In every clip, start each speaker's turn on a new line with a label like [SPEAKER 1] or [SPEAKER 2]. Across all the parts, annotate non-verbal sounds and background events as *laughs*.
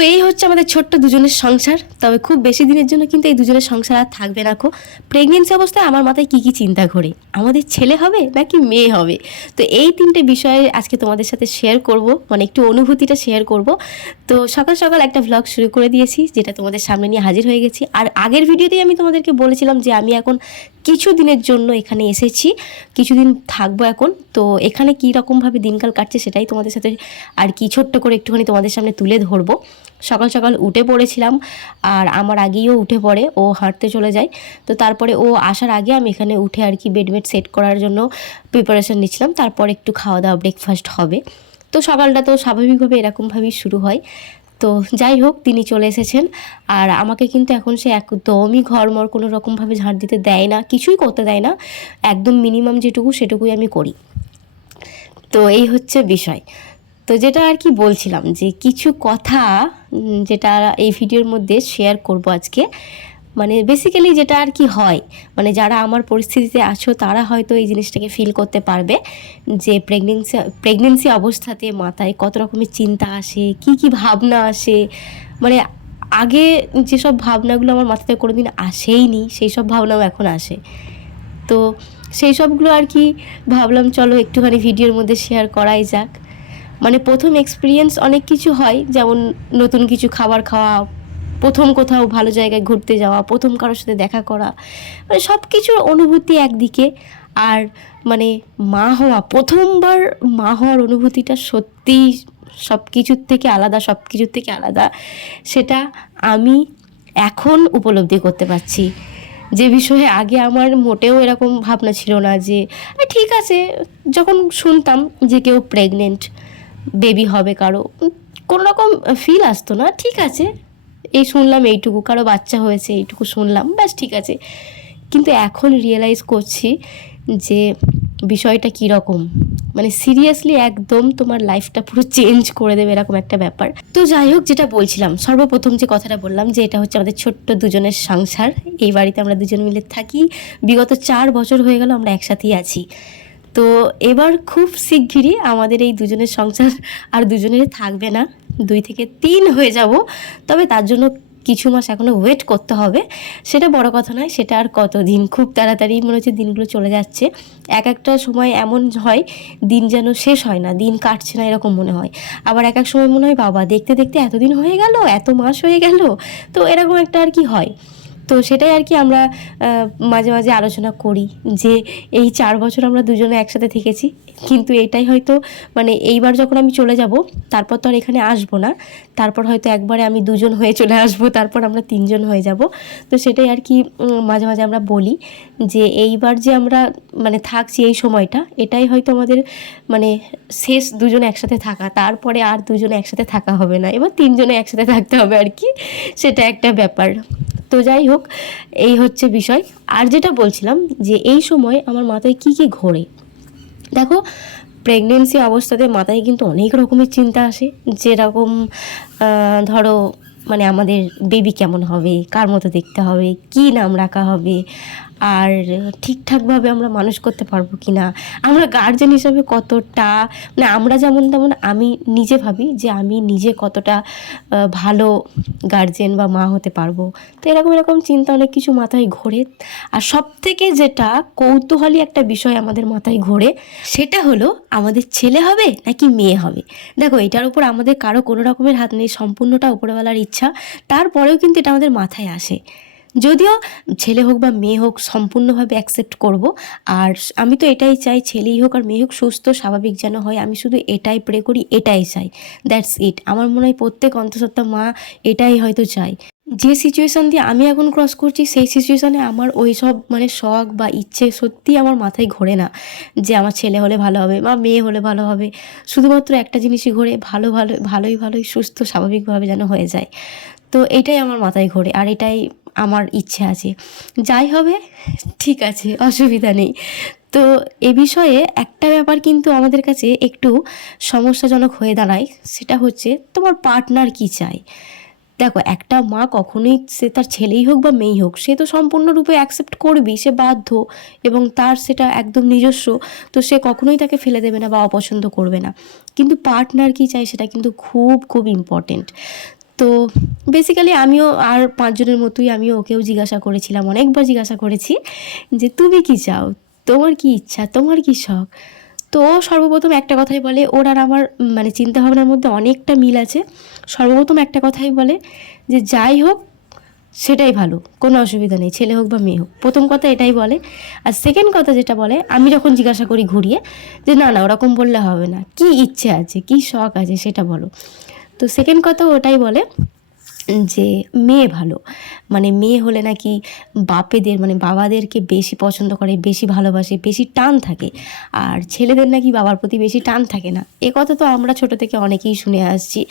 [SPEAKER 1] তো এই হচ্ছে আমাদের ছোট্ট দুজনের সংসার। তবে খুব বেশি দিনের জন্য কিন্তু এই দুজনের সংসার আর থাকবে না, খো। প্রেগনেন্সি অবস্থায় আমার মাথায় কী কী চিন্তা ঘোরে? আমাদের ছেলে হবে নাকি মেয়ে হবে? তো এই তিনটে বিষয়ে আজকে তোমাদের সাথে শেয়ার করব মানে একটু অনুভূতিটা শেয়ার করব। তো সকাল সকাল একটা ভ্লগ শুরু করে দিয়েছি, যেটা তোমাদের সামনে নিয়ে হাজির হয়ে গেছি। আর আগের ভিডিওতেই আমি তোমাদেরকে বলেছিলাম যে আমি এখন কিছু দিনের জন্য এখানে এসেছি, কিছুদিন থাকব এখন। তো এখানে কী রকমভাবে দিনকাল কাটছে সেটাই তোমাদের সাথে আর কি ছোট্ট করে একটুখানি তোমাদের সামনে তুলে ধরবো। সকাল সকাল উঠে পড়েছিলাম, আর আমার আগেও উঠে পড়ে, ও হাঁটতে চলে যায়। তো তারপরে ও আসার আগে আমি এখানে উঠে আর কি বেডমেড সেট করার জন্য প্রিপারেশন নিচ্ছিলাম, তারপর একটু খাওয়া দাওয়া ব্রেকফাস্ট হবে। তো সকালটা তো স্বাভাবিকভাবে এরকমভাবেই শুরু হয়। তো যাই হোক, তিনি চলে এসেছেন, আর আমাকে কিন্তু এখন সে একদমই ঘরমর, কোনো রকমভাবে ঝাড় দিতে দেয় না, কিছুই করতে দেয় না, একদম মিনিমাম যেটুকু সেটুকুই আমি করি। তো এই হচ্ছে বিষয়। তো যেটা আর কি বলছিলাম যে কিছু কথা যেটা এই ভিডিওর মধ্যে শেয়ার করব আজকে। মানে বেসিক্যালি যেটা আর কি হয় মানে যারা আমার পরিস্থিতিতে আছো, তারা হয়তো এই জিনিসটাকে ফিল করতে পারবে যে প্রেগনেন্সি প্রেগনেন্সি অবস্থাতে মাথায় কত রকমের চিন্তা আসে, কি কি ভাবনা আসে। মানে আগে যেসব ভাবনাগুলো আমার মাথাতে কোনোদিন আসেইনি সেই সব ভাবনাও এখন আসে। তো সেই সবগুলো আর কি ভাবলাম, চলো একটুখানি ভিডিওর মধ্যে শেয়ার করাই যাক। মানে প্রথম এক্সপিরিয়েন্স অনেক কিছু হয়, যেমন নতুন কিছু খাবার খাওয়া, প্রথম কোথাও ভালো জায়গায় ঘুরতে যাওয়া, প্রথম কারোর সাথে দেখা করা মানে সব কিছুর অনুভূতি একদিকে। আর মানে মা হওয়া, প্রথমবার মা হওয়ার অনুভূতিটা সত্যিই সব কিছুর থেকে আলাদা সব কিছুর থেকে আলাদা। সেটা আমি এখন উপলব্ধি করতে পারছি। যে বিষয়ে আগে আমার মোটেও এরকম ভাবনা ছিল না যে ঠিক আছে, যখন শুনতাম যে কেউ প্রেগনেন্ট বেবি হবে কারও। কোনো রকম ফিল আসতো না, ঠিক আছে। এই শুনলাম এইটুকু, কারও বাচ্চা হয়েছে, এইটুকু শুনলাম, ব্যাস ঠিক আছে। কিন্তু এখন রিয়েলাইজ করছি যে বিষয়টা কীরকম। মানে সিরিয়াসলি একদম তোমার লাইফটা পুরো চেঞ্জ করে দেবে এরকম একটা ব্যাপার। তো যাই হোক, যেটা বলছিলাম, সর্বপ্রথম যে কথাটা বললাম যে এটা হচ্ছে আমাদের ছোট্ট দুজনের সংসার। এই বাড়িতে আমরা দুজন মিলে থাকি। বিগত চার বছর হয়ে গেল আমরা একসাথেই আছি। তো এবার খুব শিগগিরই আমাদের এই দুজনের সংসার আর দুজনের থাকবে না। দুই থেকে তিন হয়ে যাব। তবে তার জন্য কিছু মাস এখনও ওয়েট করতে হবে। সেটা বড় কথা নয়, সেটা আর কতদিন? খুব তাড়াতাড়ি মনে হচ্ছে দিনগুলো চলে যাচ্ছে। এক একটা সময় এমন হয়, দিন যেন শেষ হয় না, দিন কাটছে না এরকম মনে হয়। আবার এক এক সময় মনে হয়, বাবা দেখতে দেখতে এতদিন হয়ে গেল, এত মাস হয়ে গেল, তো এরকম একটা আর কি হয়। তো সেটাই আর কি আমরা মাঝে মাঝে আলোচনা করি যে এই চার বছর আমরা দুজনে একসাথে থেকেছি। কিন্তু এটাই হয়তো মানে এইবার যখন আমি চলে যাব, তারপর তো আর এখানে আসব না। তারপর হয়তো একবারে আমি দুজন হয়ে চলে আসব, তারপর আমরা তিনজন হয়ে যাব। তো সেটাই আর কি মাঝে মাঝে আমরা বলি যে এইবার যে আমরা মানে থাকছি এই সময়টা, এটাই হয়তো আমাদের মানে শেষ দুজনে একসাথে থাকা, তারপরে আর দুজনে একসাথে থাকা হবে না। এবার তিনজনে একসাথে থাকতে হবে আর কি, সেটা একটা ব্যাপার। তো যাই হোক, এই হচ্ছে বিষয়। আর যেটা বলছিলাম যে এই সময় আমার মাথায় কি কি ঘোরে। দেখো প্রেগনেন্সি অবস্থাতে মাথায় কিন্তু অনেক রকমের চিন্তা আসে। যেরকম ধরো মানে আমাদের বেবি কেমন হবে, কার মতো দেখতে হবে, কি নাম রাখা হবে আর ঠিকঠাকভাবে আমরা মানুষ করতে পারব কি না? আমরা গার্জেন হিসাবে কতটা মানে আমরা যেমন তেমন আমি নিজে ভাবি যে আমি নিজে কতটা ভালো গার্জেন বা মা হতে পারব। তো এরকম এরকম চিন্তা অনেক কিছু মাথায় ঘোরে। আর সব থেকে যেটা কৌতূহলী একটা বিষয় আমাদের মাথায় ঘোরে, সেটা হলো আমাদের ছেলে হবে নাকি মেয়ে হবে? দেখো, এটার উপর আমাদের কারও কোনো রকমের হাত নেই, সম্পূর্ণটা উপরওয়ালার ইচ্ছা। তারপরেও কিন্তু এটা আমাদের মাথায় আসে। যদিও ছেলে হোক বা মেয়ে হোক সম্পূর্ণভাবে অ্যাকসেপ্ট করব। আর আমি তো এটাই চাই, ছেলেই হোক আর মেয়ে হোক সুস্থ, স্বাভাবিক যেন হয়। আমি শুধু এটাই প্রে করি, এটাই চাই। দ্যাটস ইট আমার মনে হয় প্রত্যেক অন্তঃসত্ত্বা মা এটাই হয়তো চাই যে সিচুয়েশান দিয়ে আমি এখন ক্রস করছি, সেই সিচুয়েশানে আমার ওই সব মানে শখ বা ইচ্ছে সত্যি আমার মাথায় ঘোরে না। যে আমার ছেলে হলে ভালো হবে বা মেয়ে হলে ভালো হবে। শুধুমাত্র একটা জিনিসই ঘোরে, ভালো ভালো, ভালোই ভালোই, সুস্থ, স্বাভাবিকভাবে যেন হয়ে যায়। তো এটাই আমার মাথায় ঘোরে। আর এটাই আমার ইচ্ছে আছে। যাই হবে, ঠিক আছে, অসুবিধা নেই। তো এ বিষয়ে একটা ব্যাপার কিন্তু আমাদের কাছে একটু সমস্যাজনক হয়ে দাঁড়ায়, সেটা হচ্ছে তোমার পার্টনার কি চায়? দেখো, একটা মা কখনোই সে তার ছেলেই হোক বা মেয়েই হোক, সে তো সম্পূর্ণরূপে অ্যাকসেপ্ট করবেই, সে বাধ্য এবং তার সেটা একদম নিজস্ব, তো সে কখনোই তাকে ফেলে দেবে না বা অপছন্দ করবে না। কিন্তু পার্টনার কি চাই সেটা কিন্তু খুব খুব ইম্পর্টেন্ট তো বেসিক্যালি আমিও আর পাঁচজনের মতোই আমিও ওকেও জিজ্ঞাসা করেছিলাম, অনেকবার জিজ্ঞাসা করেছি যে তুমি কি চাও? তোমার কি ইচ্ছা? তোমার কি শখ? তো ও সর্বপ্রথম একটা কথাই বলে, ওর আর আমার মানে চিন্তাভাবনার মধ্যে অনেকটা মিল আছে। সর্বপ্রথম একটা কথাই বলে যে যাই হোক, সেটাই ভালো, কোনো অসুবিধা নেই, ছেলে হোক বা মেয়ে হোক। প্রথম কথা এটাই বলে। আর সেকেন্ড কথা যেটা বলে, আমি যখন জিজ্ঞাসা করি ঘুরিয়ে যে না না, ওরকম বললে হবে না। কি ইচ্ছে আছে? কি শখ আছে? সেটা বলো। তো সেকেন্ড কথা ওটাই বলে যে মেয়ে ভালো। মানে মেয়ে হলে নাকি বাপেদের মানে বাবাদেরকে বেশি পছন্দ করে, বেশি ভালোবাসে, বেশি টান থাকে। আর ছেলেদের নাকি বাবার প্রতি বেশি টান থাকে না। এ কথা তো আমরা ছোট থেকে অনেকেই শুনে আসছি।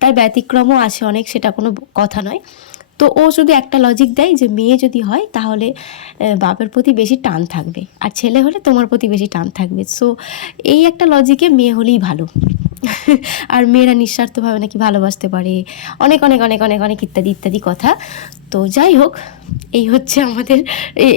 [SPEAKER 1] তাই ব্যতিক্রমও আছে অনেক, সেটা কোনো কথা নয়। তো ও শুধু একটা লজিক দেয় যে মেয়ে যদি হয়, তাহলে বাপের প্রতি বেশি টান থাকবে। আর ছেলে হলে তোমার প্রতি বেশি টান থাকবে। সো এই একটা লজিকে মেয়ে হলেই ভালো। *laughs* আর মেয়েরা নিঃস্বার্থভাবে নাকি ভালোবাসতে পারে। অনেক অনেক অনেক অনেক অনেক ইত্যাদি ইত্যাদি কথা। তো যাই হোক, এই হচ্ছে আমাদের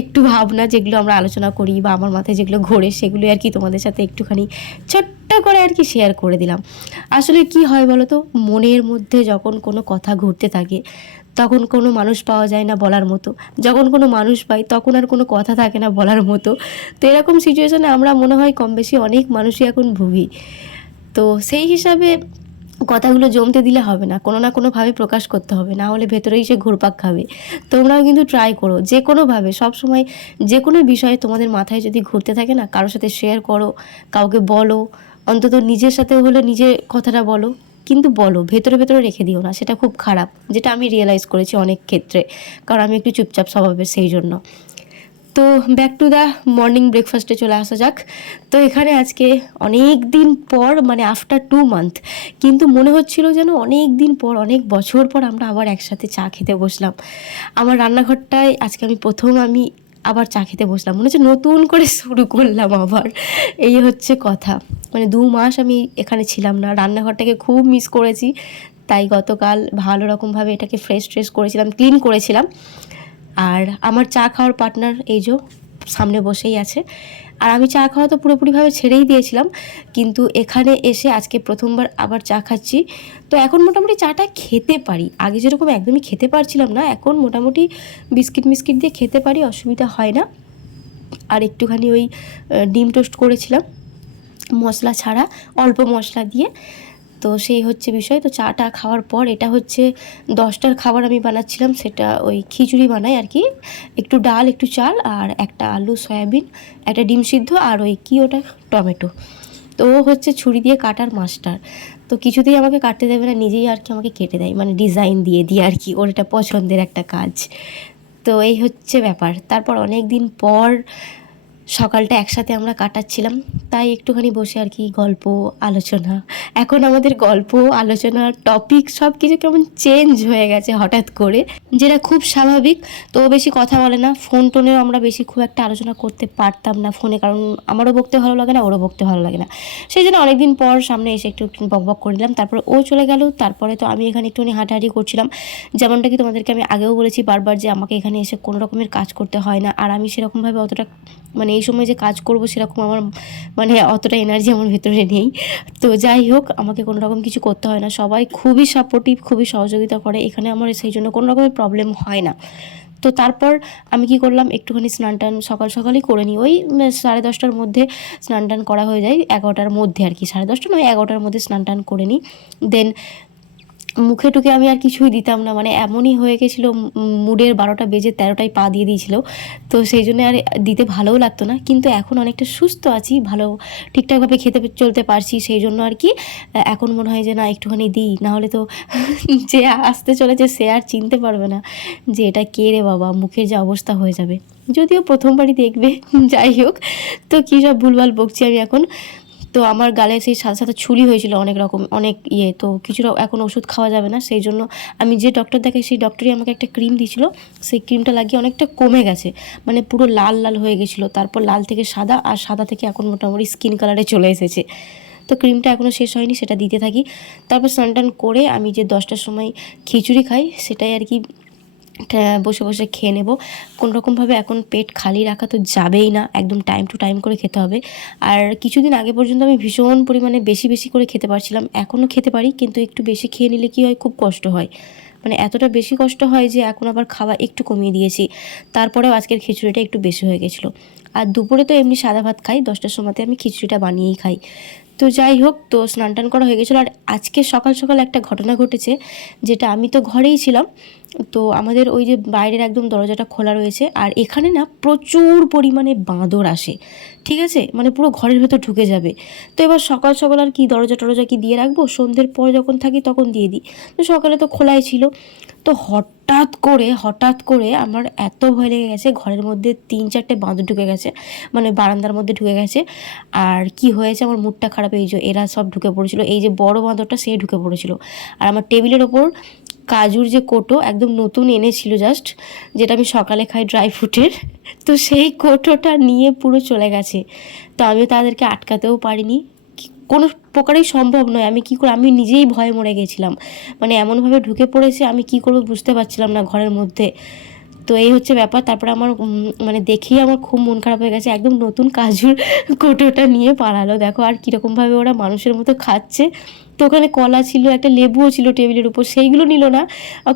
[SPEAKER 1] একটু ভাবনা যেগুলো আমরা আলোচনা করি বা আমার মাথায় যেগুলো ঘোরে সেগুলো আর কি তোমাদের সাথে একটুখানি ছোট্ট করে আর কি শেয়ার করে দিলাম। আসলে কি হয় বলো তো মনের মধ্যে যখন কোনো কথা ঘুরতে থাকে তখন কোনো মানুষ পাওয়া যায় না বলার মতো। যখন কোনো মানুষ পাই, তখন আর কোনো কথা থাকে না বলার মতো। তো এরকম সিচুয়েশানে আমরা মনে হয় কম বেশি অনেক মানুষই এখন ভুগি। তো সেই হিসাবে কথাগুলো জমতে দিলে হবে না। কোনো না কোনোভাবে প্রকাশ করতে হবে। না হলে ভেতরেই সে ঘুরপাক খাবে। তোমরাও কিন্তু ট্রাই করো। যে কোনোভাবে সবসময় যে কোনো বিষয়ে তোমাদের মাথায় যদি ঘুরতে থাকে না কারোর সাথে শেয়ার করো, কাউকে বলো, অন্তত নিজের সাথে হলে নিজের কথাটা বলো। কিন্তু বলো, ভেতরে ভেতরে রেখে দিও না, সেটা খুব খারাপ, যেটা আমি রিয়েলাইজ করেছি অনেক ক্ষেত্রে, কারণ আমি একটু চুপচাপ স্বভাবের সেই জন্য। তো ব্যাক টু দ্য মর্নিং ব্রেকফাস্টে চলে আসা যাক। তো এখানে আজকে অনেক দিন পর মানে আফটার টু মান্থ কিন্তু মনে হচ্ছিল যেন অনেক দিন পর, অনেক বছর পর আমরা আবার একসাথে চা খেতে বসলাম। আমার রান্নাঘরটায় আজকে আমি প্রথম আমি আবার চা খেতে বসলাম। মনে হচ্ছে নতুন করে শুরু করলাম আবার। এই হচ্ছে কথা। মানে দু মাস আমি এখানে ছিলাম না। রান্নাঘরটাকে খুব মিস করেছি। তাই গতকাল ভালো রকমভাবে এটাকে ফ্রেশ ট্রেশ করেছিলাম ক্লিন করেছিলাম। আর আমার চা খাওয়ার পার্টনার এই যে সামনে বসেই আছে। আর আমি চা খাওয়া তো পুরোপুরিভাবে ছেড়েই দিয়েছিলাম, কিন্তু এখানে এসে আজকে প্রথমবার আবার চা খাচ্ছি। তো এখন মোটামুটি চাটা খেতে পারি। আগে যেরকম একদমই খেতে পারছিলাম না, এখন মোটামুটি বিস্কিট মিস্কিট দিয়ে খেতে পারি, অসুবিধা হয় না। আর একটুখানি ওই ডিম টোস্ট করেছিলাম, মশলা ছাড়া, অল্প মশলা দিয়ে। তো সেই হচ্ছে বিষয়। তো চাটা খাওয়ার পর এটা হচ্ছে দশটার খাবার আমি বানাচ্ছিলাম, সেটা ওই খিচুড়ি বানাই আর কি। একটু ডাল, একটু চাল আর একটা আলু, সয়াবিন, একটা ডিম সিদ্ধ আর ওই কি ওটা? টমেটো। তো ও হচ্ছে ছুরি দিয়ে কাটার মাস্টার। তো কিছুতেই আমাকে কাটতে দেবে না, নিজেই আর কি আমাকে কেটে দেয়। মানে ডিজাইন দিয়ে দিয়ে আর কি, ওর এটা পছন্দের একটা কাজ। তো এই হচ্ছে ব্যাপার। তারপর অনেক দিন পর সকালটা একসাথে আমরা কাটাচ্ছিলাম, তাই একটুখানি বসে আর কি গল্প, আলোচনা। এখন আমাদের গল্প, আলোচনা টপিক সব কিছু কেমন চেঞ্জ হয়ে গেছে হঠাৎ করে, যেটা খুব স্বাভাবিক। তো বেশি কথা বলে না ফোন টোনেও আমরা বেশি খুব একটা আলোচনা করতে পারতাম না ফোনে কারণ আমারও বকতে ভালো লাগে না, ওরও বকতে ভালো লাগে না। সেই জন্য অনেকদিন পর সামনে এসে একটু একটু বক বক করে নিলাম, তারপর ও চলে গেল, তারপরে তো আমি এখানে একটুখানি হাঁটাহাঁটি করছিলাম। যেমনটা কি তোমাদেরকে আমি আগেও বলেছি বারবার যে আমাকে এখানে এসে কোনো রকমের কাজ করতে হয় না, আর আমি সেরকমভাবে অতটা মানে এই সময় যে কাজ করব সেরকম আমার মানে অতটা এনার্জি আমার ভেতরে নেই। তো যাই হোক, আমাকে কোনো রকম কিছু করতে হয় না। সবাই খুবই সাপোর্টিভ খুবই সহযোগিতা করে। এখানে আমার সেই জন্য কোনো রকমের প্রবলেম হয় না। তো তারপর আমি কি করলাম, একটুখানি স্নান টান সকাল সকালই করে নিই। ওই সাড়ে দশটার মধ্যে স্নান টান করা হয়ে যায়, এগারোটার মধ্যে আর কি। সাড়ে দশটা নয়, এগারোটার মধ্যে স্নান টান করে নিই। দেন মুখে টুকে আমি আর কিছুই দিতাম না। মানে এমনই হয়ে গেছিল মুডের বারোটা বেজে তেরোটায় পা দিয়ে দিয়েছিল। তো সেই জন্য আর দিতে ভালোও লাগতো না। কিন্তু এখন অনেকটা সুস্থ আছি, ভালো ঠিকঠাকভাবে খেতে চলতে পারছি। সেই জন্য আর কি, এখন মনে হয় যে না, একটুখানি দিই। নাহলে তো *laughs* যে আসতে চলেছে, সে আর চিনতে পারবে না যে এটা কে রে বাবা, মুখের যে অবস্থা হয়ে যাবে। যদিও প্রথমবারই দেখবে, যাই হোক। তো কী সব ভুলভাল বকছি আমি এখন। তো আমার গালে সেই সাথে সাথে ছুরি হয়েছিল অনেক রকম, অনেক ইয়ে। তো কিছু এখন ওষুধ খাওয়া যাবে না, সেই জন্য আমি যে ডক্টর দেখাই সেই ডক্টরই আমাকে একটা ক্রিম দিয়েছিল। সেই ক্রিমটা লাগিয়ে অনেকটা কমে গেছে মানে পুরো লাল লাল হয়ে গেছিল। তারপর লাল থেকে সাদা আর সাদা থেকে এখন মোটামুটি স্কিন কালারে চলে এসেছে। তো ক্রিমটা এখনও শেষ হয়নি, সেটা দিতে থাকি। তারপর স্নান টান করে আমি যে দশটার সময় খিচুড়ি খাই, সেটাই আর কি বসে বসে খেয়ে নেব। কোনোরকমভাবে এখন পেট খালি রাখা তো যাবেই না, একদম টাইম টু টাইম করে খেতে হবে। আর কিছুদিন আগে পর্যন্ত আমি ভীষণ পরিমাণে বেশি বেশি করে খেতে পারছিলাম, এখনও খেতে পারি, কিন্তু একটু বেশি খেয়ে নিলে কী হয়, খুব কষ্ট হয়। মানে এতটা বেশি কষ্ট হয় যে এখন আবার খাওয়া একটু কমিয়ে দিয়েছি। তারপরেও আজকের খিচুড়িটা একটু বেশি হয়ে গেছিল। আর দুপুরে তো এমনি সাদা ভাত খাই, দশটার সময়তে আমি খিচুড়িটা বানিয়েই খাই। তো যাই হোক, তো স্নান টান করা হয়ে গেছিল। আর আজকে সকাল সকাল একটা ঘটনা ঘটেছে, যেটা আমি তো ঘরেই ছিলাম। তো আমাদের ওই যে বাইরের একদম দরজাটা খোলা রয়েছে, আর এখানে না প্রচুর পরিমাণে বাঁদর আসে, ঠিক আছে? মানে পুরো ঘরের ভেতর ঢুকে যাবে। তো এবার সকাল সকাল আর কি দরজা টরজা কি দিয়ে রাখব? সন্ধ্যের পর যখন থাকি তখন দিয়ে দিই। তো সকালে তো খোলাই ছিল। তো হঠাৎ করে হঠাৎ করে আমার এত ভয় লেগে গেছে, ঘরের মধ্যে তিন চারটে বাঁদর ঢুকে গেছে মানে বারান্দার মধ্যে ঢুকে গেছে। আর কি হয়েছে? আমার মুডটা খারাপ, এই যে এরা সব ঢুকে পড়েছিল। এই যে বড় বাঁদরটা সে ঢুকে পড়েছিল। আর আমার টেবিলের ওপর কাজুর যে কোটো একদম নতুন এনেছিল জাস্ট যেটা আমি সকালে খাই ড্রাই ফ্রুটের তো সেই কোটোটা নিয়ে পুরো চলে গেছে। তো আমি তাদেরকে আটকাতেও পারিনি। কোনো প্রকারেই সম্ভব নয়। আমি কি করে, আমি নিজেই ভয়ে মরে গেছিলাম। মানে এমনভাবে ঢুকে পড়েছে, আমি কি করব বুঝতে পারছিলাম না ঘরের মধ্যে। তো এই হচ্ছে ব্যাপার। তারপরে আমার মানে দেখেই আমার খুব মন খারাপ হয়ে গেছে। একদম নতুন কাজুর *laughs* কোটোটা নিয়ে পালালো। দেখো আর কীরকমভাবে ওরা মানুষের মতো খাচ্ছে। তো ওখানে কলা ছিল, একটা লেবুও ছিল টেবিলের উপর, সেইগুলো নিল না।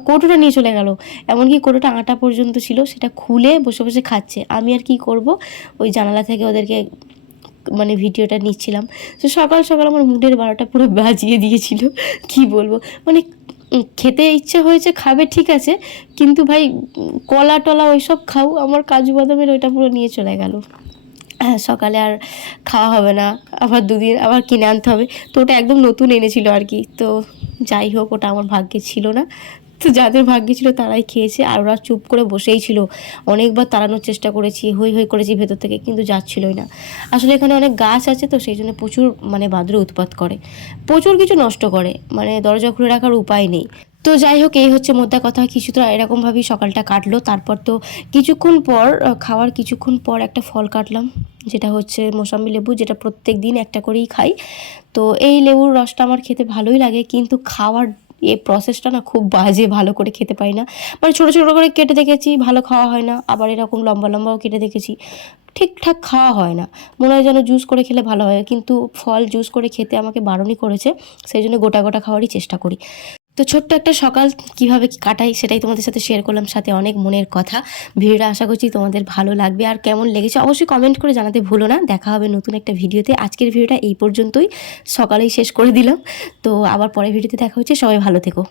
[SPEAKER 1] কোটোটা নিয়ে চলে গেল। এমনকি কোটোটা আটা পর্যন্ত ছিল, সেটা খুলে বসে বসে খাচ্ছে। আমি আর কি করব? ওই জানালা থেকে ওদেরকে মানে ভিডিওটা নিচ্ছিলাম। তো সকাল সকাল আমার মুডের বারোটা পুরো বাজিয়ে দিয়েছিল। কি বলব? মানে খেতে ইচ্ছে হয়েছে, খাবে, ঠিক আছে। কিন্তু ভাই, কলা টলা ওইসব খাও, আমার কাজু বাদামের ওইটা পুরো নিয়ে চলে গেল। হ্যাঁ সকালে আর খাওয়া হবে না, আবার দুদিন আবার কিনে আনতে হবে। তো ওটা একদম নতুন এনেছিল আর কি। তো যাই হোক, ওটা আমার ভাগ্যে ছিল না। তো যাদের ভাগ্যে ছিল তারাই খেয়েছে আর ওরা চুপ করে বসেই ছিল। অনেকবার তাড়ানোর চেষ্টা করেছি, হই হই করেছি ভেতর থেকে, কিন্তু যাচ্ছিলই না। আসলে এখানে অনেক গাছ আছে তো, সেই জন্য প্রচুর মানে বাদুড়ে উৎপাত করে। প্রচুর কিছু নষ্ট করে মানে দরজা খুলে রাখার উপায় নেই। তো যাই হোক, এই হচ্ছে মোদ্দা কথা। কিছু তো এরকমভাবেই সকালটা কাটলো। তারপর তো কিছুক্ষণ পর খাওয়ার কিছুক্ষণ পর একটা ফল কাটলাম, যেটা হচ্ছে মোসাম্বি লেবু, যেটা প্রত্যেক দিন একটা করেই খাই। তো এই লেবুর রসটা আমার খেতে ভালোই লাগে, কিন্তু খাওয়ার এই প্রসেসটা না খুব বাজে, ভালো করে খেতে পারি না। মানে ছোটো ছোটো করে কেটে দেখেছি, ভালো খাওয়া হয় না। আবার এরকম লম্বা, লম্বাও কেটে দেখেছি, ঠিকঠাক খাওয়া হয় না। মনে হয় যেন জুস করে খেলে ভালো হয়। কিন্তু ফল জুস করে খেতে আমাকে বারণই করেছে, সেই জন্য গোটা গোটা খাওয়ারই চেষ্টা করি। তো ছোট্ট একটা সকাল কীভাবে কাটাই সেটাই তোমাদের সাথে শেয়ার করলাম, সাথে অনেক মনের কথা। ভিডিওটা আশা করছি তোমাদের ভালো লাগবে। আর কেমন লেগেছে অবশ্যই কমেন্ট করে জানাতে ভুলো না। দেখা হবে নতুন একটা ভিডিওতে আজকের ভিডিওটা এই পর্যন্তই। সকালেই শেষ করে দিলাম। তো আবার পরের ভিডিওতে দেখা হচ্ছে। সবাই ভালো থেকো।